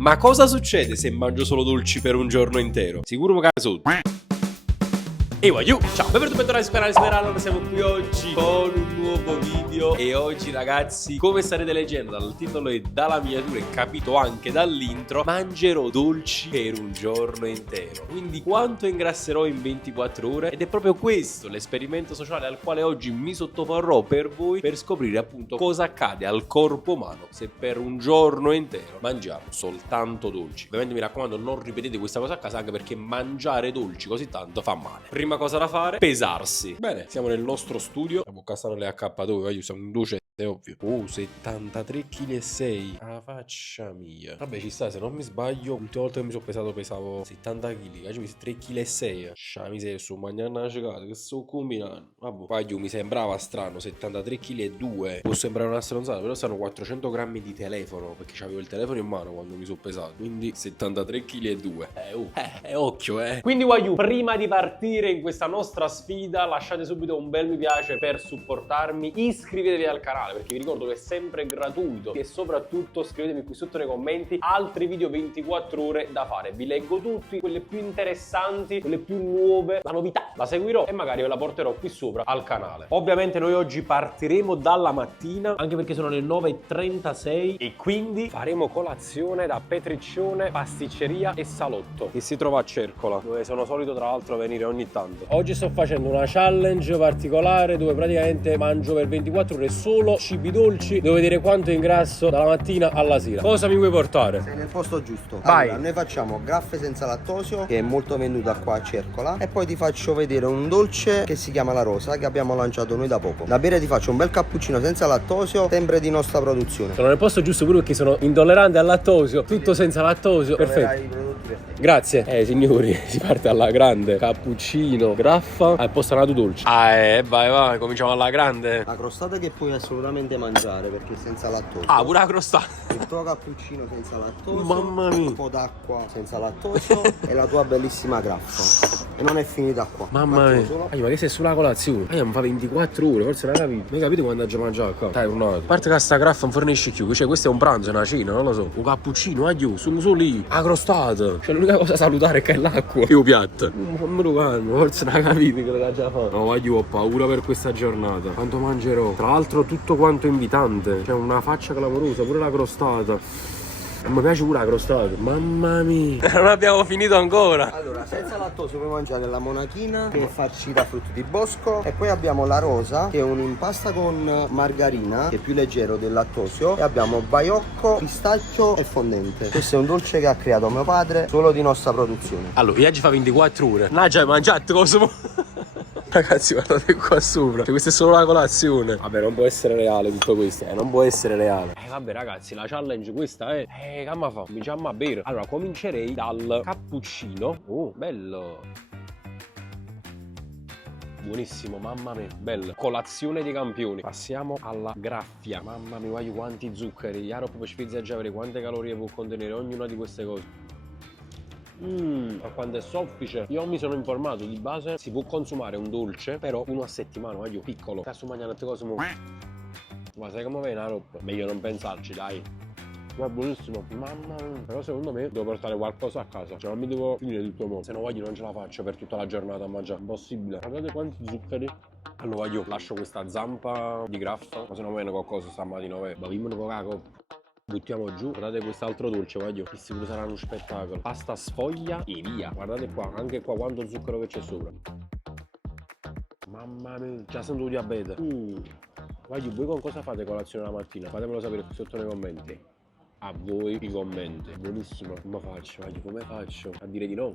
Ma cosa succede se mangio solo dolci per un giorno intero? Sicuro che caso. E voglio, ciao, bentornati su canale Smeraldo, siamo qui oggi con un nuovo video. E oggi ragazzi, come starete leggendo dal titolo e dalla miniatura e capito anche dall'intro, mangerò dolci per un giorno intero. Quindi quanto ingrasserò in 24 ore? Ed è proprio questo l'esperimento sociale al quale oggi mi sottoporrò per voi, per scoprire appunto cosa accade al corpo umano se per un giorno intero mangiamo soltanto dolci. Ovviamente mi raccomando, non ripetete questa cosa a casa, anche perché mangiare dolci così tanto fa male. Prima cosa da fare, pesarsi. Bene, siamo nel nostro studio. La bocca stanno le accappatoi, io sono in luce, è ovvio. 73,6 kg. Ah, faccia mia. Vabbè, ci sta, se non mi sbaglio, l'ultima volta che mi sono pesato pesavo 70 kg. Oggi mi sono 3,6 kg. Sciami se sto mangiando una cicata, che sto combinando. Vabbè, poi mi sembrava strano, 73 kg e 2. Può sembrare una stronzata, però stanno 400 grammi di telefono, perché avevo il telefono in mano quando mi sono pesato. Quindi 73 kg e 2. Occhio, Quindi, Wayu, prima di partire in questa nostra sfida, lasciate subito un bel mi piace per supportarmi. Iscrivetevi al canale, perché vi ricordo che è sempre gratuito. E soprattutto scrivetemi qui sotto nei commenti altri video 24 ore da fare. Vi leggo tutti, quelle più interessanti, quelle più nuove, la novità la seguirò e magari ve la porterò qui sopra al canale. Ovviamente noi oggi partiremo dalla mattina, anche perché sono le 9:36 e quindi faremo colazione da Petriccione Pasticceria e Salotto, che si trova a Cercola, dove sono solito tra l'altro venire ogni tanto. Oggi sto facendo una challenge particolare dove praticamente mangio per 24 ore solo cibi dolci. Devo vedere quanto ingrasso dalla mattina alla sera. Cosa mi vuoi portare? Sei nel posto giusto. Vai. Allora, noi facciamo graffe senza lattosio, che è molto venduta qua a Cercola, e poi ti faccio vedere un dolce che si chiama la rosa, che abbiamo lanciato noi da poco. Da bere ti faccio un bel cappuccino senza lattosio, sempre di nostra produzione. Sono nel posto giusto pure perché sono intollerante al lattosio, tutto senza lattosio. Troverai Perfetto. i prodotti perfetti. Grazie. Signori, si parte alla grande. Cappuccino, graffa, al posto nato dolce. Vai, cominciamo alla grande. La crostata che puoi assolutamente mangiare perché è senza lattosio. Pure la crostata. Il tuo cappuccino senza lattosio. Mamma mia. Un po' d'acqua senza lattosio e la tua bellissima graffa. E non è finita qua. Mamma mia. Solo. Ma che sei sulla colazione? Mi fa 24 ore, forse non hai capito. Mi capito quando già mangiato qua? Dai, un attimo. A parte che sta graffa non fornisce più. Cioè, questo è un pranzo, una cena, non lo so. Un cappuccino, aglio, sono solo lì. La crostata. Cioè, l'unica cosa salutare è che è l'acqua. Più piatto. Non me lo canno, forse non hai capito che lo già fa. No, aglio, ho paura per questa giornata. Quanto mangerò? Tra l'altro tutto quanto invitante. C'è una faccia clamorosa, pure la crostata. Mi piace pure la crostata. Mamma mia. Non abbiamo finito ancora. Allora, senza lattosio puoi mangiare la monachina, che è farcita a frutti di bosco, e poi abbiamo la rosa, che è un'impasta con margarina, che è più leggero del lattosio, e abbiamo baiocco, pistacchio e fondente. Questo è un dolce che ha creato mio padre, solo di nostra produzione. Allora, oggi fa 24 ore. No, già hai mangiato cosa? Ragazzi, guardate qua sopra. Questa è solo la colazione. Vabbè, non può essere reale tutto questo. Non può essere reale. Vabbè, ragazzi, la challenge questa è. Che ma fa? Cominciamo a bere. Allora, comincerei dal cappuccino. Oh, bello. Buonissimo, mamma mia, bello. Colazione dei campioni. Passiamo alla graffia. Mamma mia, guarda quanti zuccheri. Chiaro, proprio spezia già vedere quante calorie può contenere ognuna di queste cose. Ma quando è soffice. Io mi sono informato, di base si può consumare un dolce, però uno a settimana, io piccolo. Sto mangiando tutte cose ma sai come viene la roba? Meglio non pensarci, dai. Ma è buonissimo, mamma mia. Però secondo me devo portare qualcosa a casa. Cioè non mi devo finire tutto mo'. Se no voglio non ce la faccio per tutta la giornata a mangiare. Impossibile. Guardate quanti zuccheri. Allora io lascio questa zampa di graffa. Ma se non viene qualcosa stamattina, beviamo una coca. Buttiamo giù, guardate quest'altro dolce, voglio, che sicuro sarà uno spettacolo. Pasta sfoglia e via. Guardate qua, anche qua quanto zucchero che c'è sopra. Mamma mia, già sento il diabete. Voglio, voi con cosa fate colazione la mattina? Fatemelo sapere qui sotto nei commenti. A voi i commenti. Buonissimo, come faccio? Voglio, come faccio? A dire di no.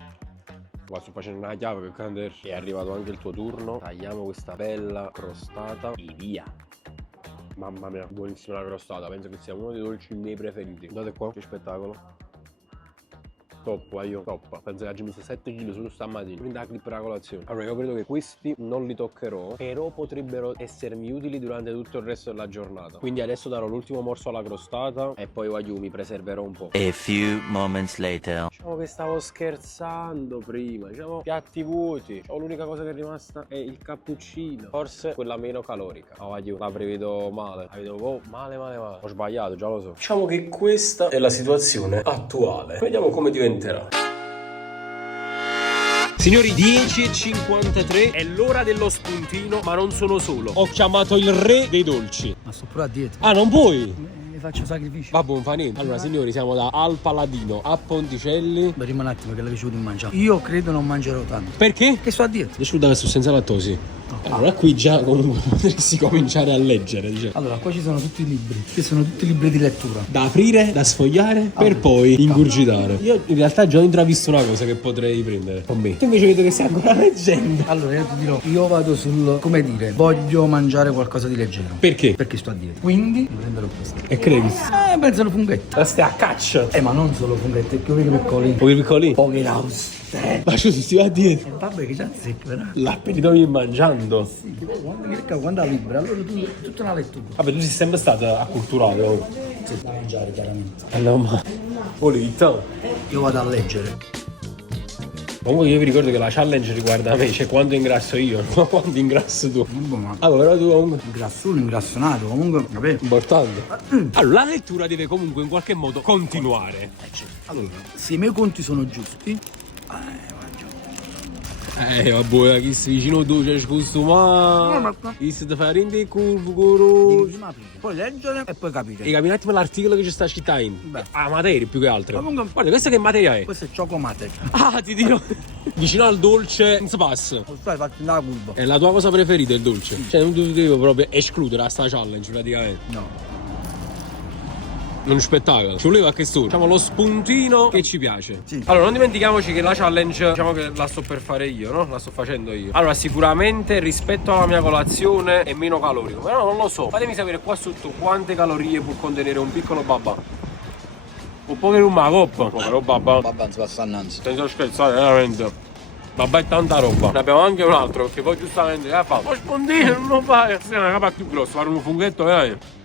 Qua sto facendo una chiave per candere. È arrivato anche il tuo turno. Tagliamo questa bella crostata e via. Mamma mia, buonissima la crostata, penso che sia uno dei dolci miei preferiti. Guardate qua, che spettacolo. Top, voglio, top. Penso che oggi mi sta 7 kg solo stamattina. Quindi la clip per la colazione. Allora, io credo che questi non li toccherò, però potrebbero essermi utili durante tutto il resto della giornata. Quindi adesso darò l'ultimo morso alla crostata e poi voglio mi preserverò un po'. A few moments later. Diciamo che stavo scherzando prima. Diciamo piatti vuoti. L'unica cosa che è rimasta è il cappuccino. Forse quella meno calorica. Oh, voglio, la prevedo male. La vedo male. Ho sbagliato, già lo so. Diciamo che questa è la situazione attuale. Vediamo come diventerà. Signori, 10:53 è l'ora dello spuntino, ma non sono solo. Ho chiamato il re dei dolci. Ma sto pure a dieta. Ah, non puoi? Mi faccio sacrifici. Vabbè, non fa niente. Allora, signori, siamo da Al Paladino a Ponticelli. Beh, rimane un attimo che l'ho piaciuto in mangiare. Io credo non mangerò tanto. Perché? Che sto a dieta. Scusa che sto senza lattosi. Allora, qui già comunque potresti cominciare a leggere, diciamo. Allora, qua ci sono tutti i libri. Questi sono tutti libri di lettura. Da aprire, da sfogliare, per poi ingurgitare. Io in realtà già ho intravisto una cosa che potrei prendere con me. Tu invece vedo che stai ancora leggendo. Allora, io ti dirò, io vado sul, come dire, voglio mangiare qualcosa di leggero. Perché? Perché sto a dieta. Quindi mi prenderò questo. E credi? Pensano funghetti. La stai a caccia. Ma non solo funghetti, più piccoli. Pochi piccoli? Pochi house. Ma ci si va a dire. Vabbè, che già zecca, però. L'appetito viene mangiando. Sì, quando mi recavo, quando la libra, allora tu, tutta una lettura. Vabbè, tu sei sempre stato acculturato. Sì, da mangiare, chiaramente. Allora, ma... Volita. Io vado a leggere. Comunque io vi ricordo che la challenge riguarda me, cioè quanto ingrasso io, non quanto ingrasso tu. Ma Allora, però tu comunque... ingrassuto, ingrassonato, comunque, vabbè. Importante. Allora, la lettura deve comunque in qualche modo continuare. Allora, se i miei conti sono giusti, mangio. Vabbè, chi si vicino tu c'è scostumato. Chi si ti fa rendere curvo, Prima aprire, poi leggere e poi capire. E capi un attimo l'articolo che ci sta citando. Beh. Ah, materia più che altro. Comunque- Guarda, questa che materia è? Questo è ciocomate. Ah, ti dirò. Vicino al dolce non si passa. Lo stai fatti la curva. È la tua cosa preferita il dolce? Cioè, non ti devo proprio escludere a sta challenge praticamente. No. Un spettacolo. Ci voleva che sto. Diciamo lo spuntino che ci piace. Sì. Allora, non dimentichiamoci che la challenge, diciamo che la sto per fare io, no? La sto facendo io. Allora, sicuramente rispetto alla mia colazione è meno calorico. Però non lo so. Fatemi sapere qua sotto quante calorie può contenere un piccolo babà. Un po' che un coppa. Però babà. Babà non si passa innanzi. Senza scherzare, veramente. Babà è tanta roba. Ne abbiamo anche un altro, perché poi giustamente che fa? Lo spuntino non lo fai. È una capa più grossa, fare un funghetto, veramente.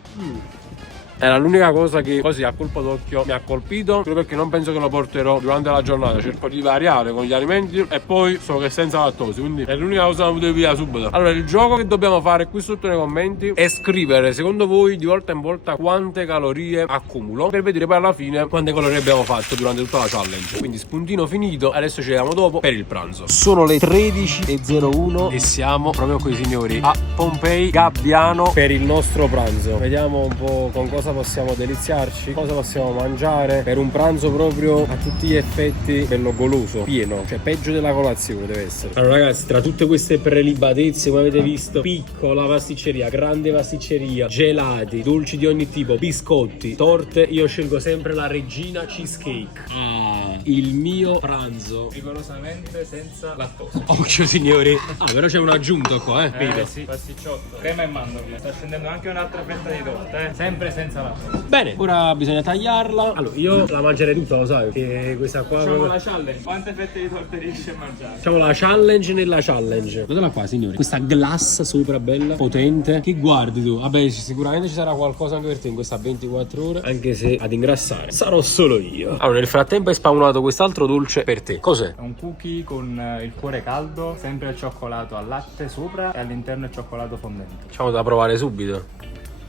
Era l'unica cosa che così a colpo d'occhio mi ha colpito, proprio perché non penso che lo porterò durante la giornata. Cerco di variare con gli alimenti e poi so che è senza lattosi, quindi è l'unica cosa che potevo via subito. Allora, il gioco che dobbiamo fare qui sotto nei commenti è scrivere secondo voi di volta in volta quante calorie accumulo, per vedere poi alla fine quante calorie abbiamo fatto durante tutta la challenge. Quindi spuntino finito, adesso ci vediamo dopo per il pranzo. Sono le 13:01 e siamo proprio qui, signori, a Pompei Gabbiano per il nostro pranzo. Vediamo un po' con cosa possiamo deliziarci, cosa possiamo mangiare per un pranzo proprio a tutti gli effetti bello goloso, pieno, cioè peggio della colazione deve essere. Allora ragazzi, tra tutte queste prelibatezze, come avete visto, piccola pasticceria, grande pasticceria, gelati, dolci di ogni tipo, biscotti, torte, io scelgo sempre la Regina Cheesecake. Il mio pranzo rigorosamente senza lattosio. occhio signori. Però c'è un aggiunto qua, vedo. Sì, pasticciotto, crema e mandorle. Sta scendendo anche un'altra fetta di torta, sempre senza lattosio. Bene, ora bisogna tagliarla. Allora, io la mangerei tutta, lo sai, che questa qua... Facciamo la challenge. Quante fette di torta riesci a mangiare? Facciamo la challenge nella challenge. Guardala qua, signori. Questa glass sopra bella, potente. Che guardi tu? Vabbè, sicuramente ci sarà qualcosa anche per te in questa 24 ore. Anche se ad ingrassare sarò solo io. Allora, nel frattempo è spawnato quest'altro dolce per te. Cos'è? È un cookie con il cuore caldo, sempre al cioccolato al latte sopra e all'interno il cioccolato fondente. Facciamo da provare subito.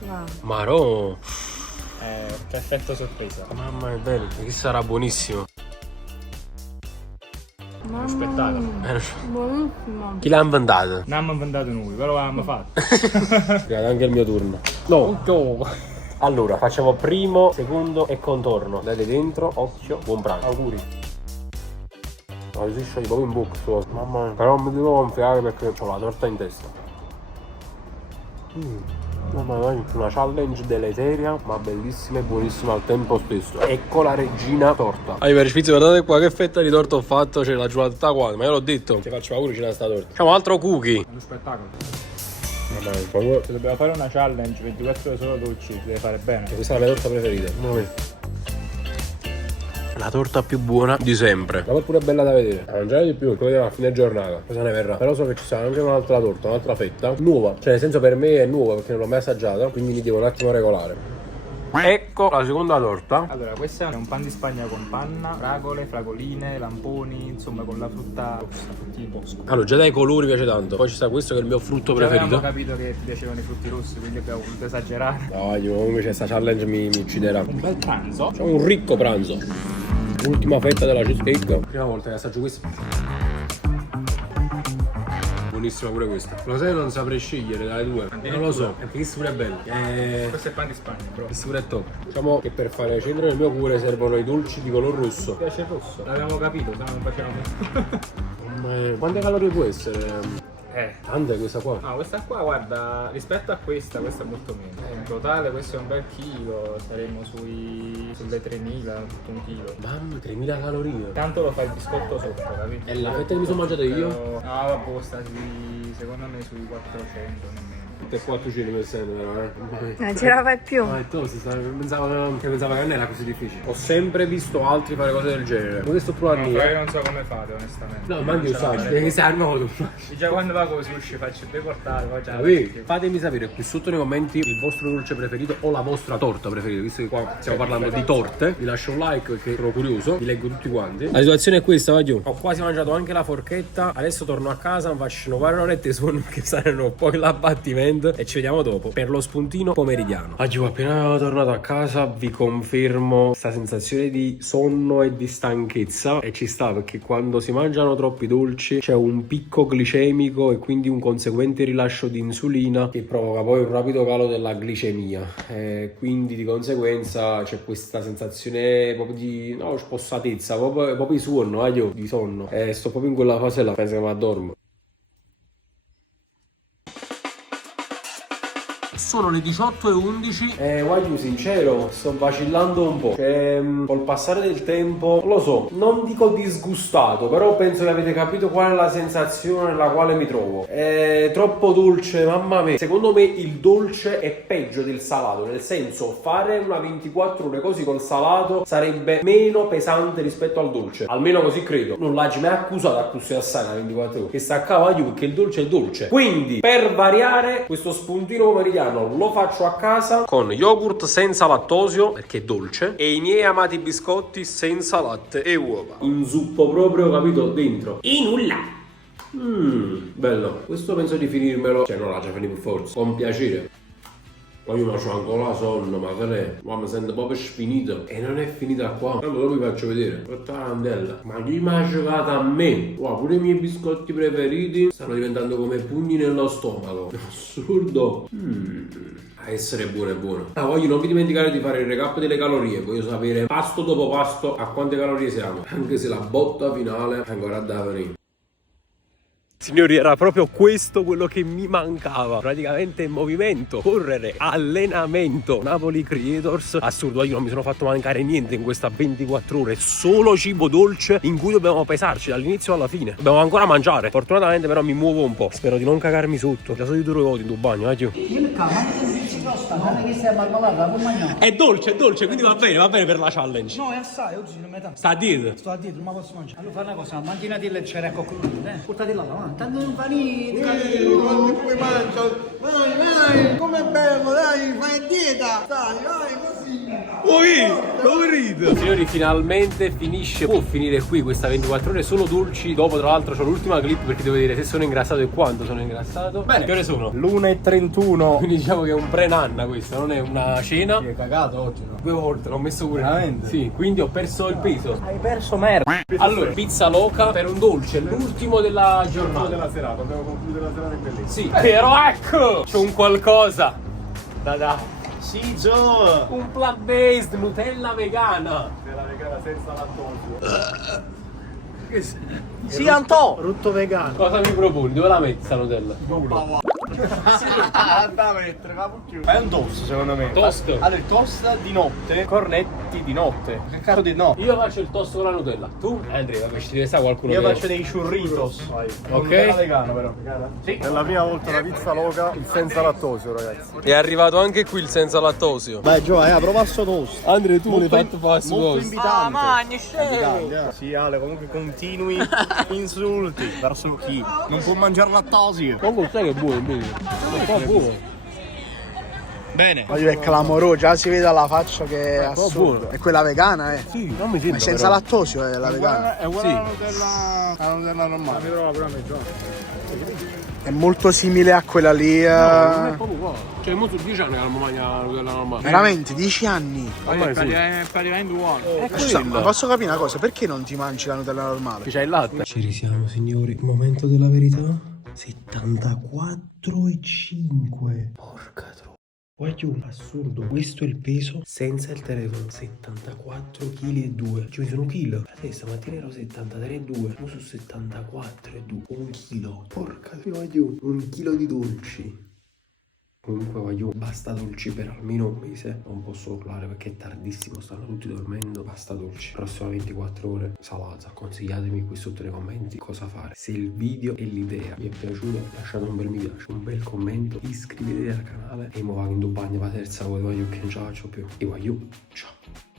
Wow. Marò. È perfetto sorpresa. Mamma è bello. Che sarà buonissimo. Mamma spettacolo. mia, buonissimo. Chi l'ha inventato? Non abbiamo inventato noi, però l'abbiamo fatto. Guarda, anche il mio turno. No. Allora, facciamo primo, secondo e contorno. Date dentro, occhio, buon pranzo. Auguri. Ma si scioglie proprio in bocca sto. Mamma mia. Però non mi devo gonfiare perché ho la torta in testa. Mamma mia, una challenge deleteria, ma bellissima e buonissima al tempo stesso. Ecco la regina torta. Ai per spizio, guardate qua che fetta di torta ho fatto, c'è la giurata qua, ma io l'ho detto. Ti faccio paura, c'è sta torta. Facciamo altro cookie. È uno spettacolo. Mamma mia, proprio... Se dobbiamo fare una challenge 24 ore solo dolci, si deve fare bene. Questa è la mia torta preferita. la torta più buona di sempre. La pure bella da vedere. A mangiare di più, quello a fine giornata. Cosa ne verrà? Però so che ci sarà anche un'altra torta, un'altra fetta nuova. Cioè, nel senso, per me è nuova perché non l'ho mai assaggiata, quindi mi devo un attimo regolare. Ecco la seconda torta. Allora, questo è un pan di Spagna con panna, fragole, fragoline, lamponi, insomma con la frutta rossa, frutti di bosco. Allora, già dai colori piace tanto. Poi ci sta questo che è il mio frutto preferito. Abbiamo capito che ti piacevano i frutti rossi, quindi abbiamo voluto esagerare. No, io invece questa challenge mi ucciderà. Un bel pranzo. C'è un ricco pranzo. Ultima fetta della cheesecake. Prima volta che assaggio questo. Buonissima pure questa. Lo sai, non saprei scegliere dalle due. Non lo so, perché questo pure è bello. Questo è il pan di Spagna, bro. Questo pure è top. Diciamo che per fare centro nel mio cuore servono i dolci di color rosso. Mi piace il rosso. L'avevamo capito, se no non facevamo. Quante calorie può essere? Tante questa qua. No, questa qua, guarda, rispetto a questa è molto meno. In totale questo è un bel chilo, saremo sulle 3000, tutto un chilo. Mamma, 3000 calorie. Tanto lo fa il biscotto sotto, capito? E la fetta che mi sono mangiato io? No, vabbè, sta secondo me sui 400 nemmeno. Tutte e 4 ci rimessendo, Non ce la fai più. No, è tosto, pensavo che non era così difficile. Ho sempre visto altri fare cose del genere. Ma questo provando No, però io non so come fate, onestamente. No, ma io so, perché sei al nodo. Già quando vado con i sushi faccio due portate, poi già. Fatemi sapere qui sotto nei commenti il vostro dolce preferito o la vostra torta preferita, visto che qua stiamo parlando di torte. Vi lascio un like perché sono curioso, vi leggo tutti quanti. La situazione è questa, Vaglio. Ho quasi mangiato anche la forchetta, adesso torno a casa, mi faccio 9 orette suono che saranno poi l'abbattimento e ci vediamo dopo per lo spuntino pomeridiano. Vaglio, appena tornato a casa vi confermo questa sensazione di sonno e di stanchezza e ci sta perché quando si mangiano troppi dolci c'è un picco glicemico e quindi un conseguente rilascio di insulina che provoca poi un rapido calo della glicemia e quindi di conseguenza c'è questa sensazione proprio di spossatezza, proprio di sonno, di sonno e sto proprio in quella fase là, penso che mi addormo. Sono le 18:11 e voglio sincero, sto vacillando un po'. Cioè, col passare del tempo, non lo so, non dico disgustato, però penso che avete capito qual è la sensazione nella quale mi trovo. È troppo dolce, mamma mia. Secondo me il dolce è peggio del salato, nel senso, fare una 24 ore così col salato sarebbe meno pesante rispetto al dolce. Almeno così credo. Non l'hai mai accusato a così assai una 24 ore. Che sta a cavallo perché il dolce è dolce. Quindi, per variare, questo spuntino pomeridiano lo faccio a casa con yogurt senza lattosio perché è dolce e i miei amati biscotti senza latte e uova. Inzuppo proprio, capito, dentro. E nulla. Bello. Questo penso di finirmelo. Cioè non la già finito per forza. Con piacere. Poi io c'ho ancora sonno, ma che è? Ma mi sento proprio sfinito. E non è finita qua. Allora vi faccio vedere. Questa candela. Ma chi mi ha giocato a me? Wow, pure i miei biscotti preferiti stanno diventando come pugni nello stomaco. Assurdo. A essere buono e buono. Voglio non vi dimenticare di fare il recap delle calorie. Voglio sapere pasto dopo pasto a quante calorie siamo. Anche se la botta finale è ancora da venire. Signori, era proprio questo quello che mi mancava. Praticamente movimento, correre, allenamento. Napoli Creators. Assurdo, io non mi sono fatto mancare niente in questa 24 ore. Solo cibo dolce in cui dobbiamo pesarci dall'inizio alla fine. Dobbiamo ancora mangiare. Fortunatamente però mi muovo un po'. Spero di non cagarmi sotto. Già sono di 2 volte in tuo bagno, addio. È dolce, quindi va bene per la challenge. No, è assai, oggi non mi dà. Sta a dieta. Sto a dietro, non mi posso mangiare. Allora fai una cosa, manginati il leggero e coccoluto, portati là davanti. Tanto non fa niente. Come mangio? Vai, com'è bello, dai, fai dieta. Dai, così. Signori, finalmente può finire qui questa 24 ore solo dolci. Dopo tra l'altro c'ho l'ultima clip perché devo vedere se sono ingrassato e quanto sono ingrassato. Bene, che ore sono? l'1:31. Quindi diciamo che è un pre-nanna questa, non è una cena. Hai cagato oggi, no? 2 volte, l'ho messo pure. Veramente? Sì, quindi ho perso il peso. Hai perso merda. Allora, pizza loca per un dolce, l'ultimo della giornata. Della serata, dobbiamo concludere la serata in bellezza. Sì, però ecco, c'è un qualcosa. Da. Sì, Joe! Un plant-based, Nutella vegana. Nutella vegana senza lattosio. Che sei? Sì, Antò! Rutto vegano. Cosa mi proponi? Dove la metti sta Nutella? Da mettere, ma più. È un toast secondo me. Toast? Allora, il toast di notte, cornetto. fatti di notte. Che cazzo di no? Io faccio il toast con la Nutella. Tu? Andrea, ci deve stare qualcuno Io che... faccio dei churritos. Ok. Vegano però. Sì. È la prima volta una pizza loca, il senza lattosio, ragazzi. È arrivato anche qui il senza lattosio. Vai Giovanni, prova sto toast. Andrea, tu Molto l'hai fatto fare su molto toast. invitante. Invitante. Sì, Ale, comunque continui insulti verso chi non può mangiare lattosio. Comunque sai che è buono, invece. È buono. Bene. Ma è clamoroso, già si vede alla faccia che è assurdo. È quella vegana, eh? Sì, non mi Ma sento. è senza lattosio è la vegana. È uguale alla Nutella normale. Mi trova pure a mezzogiorno. È molto simile a quella lì. Non è proprio uguale. Cioè, mo su 10 anni che non mangia la Nutella normale. Veramente, 10 anni. È praticamente uguale. Scusa, ma posso capire una cosa? Perché non ti mangi la Nutella normale? C'è il latte. Ci risiamo, signori. Momento della verità. 74,5. Porca troia. Guagliù, assurdo. Questo è il peso senza il telefono. 74,2 kg. Ci sono un chilo. Stamattina ero 73,2. Ora su 74,2. Un chilo. Porca troia, guagliù. Un chilo di dolci. Comunque voglio, basta dolci per almeno un mese. Non posso urlare perché è tardissimo, stanno tutti dormendo. Basta dolci. Prossima 24 ore salata. Consigliatemi qui sotto nei commenti cosa fare. Se il video e l'idea vi è piaciuto, lasciate un bel mi piace, un bel commento, iscrivetevi al canale e mo vado in bagno per la terza volta che non ce la faccio più. E voglio, ciao.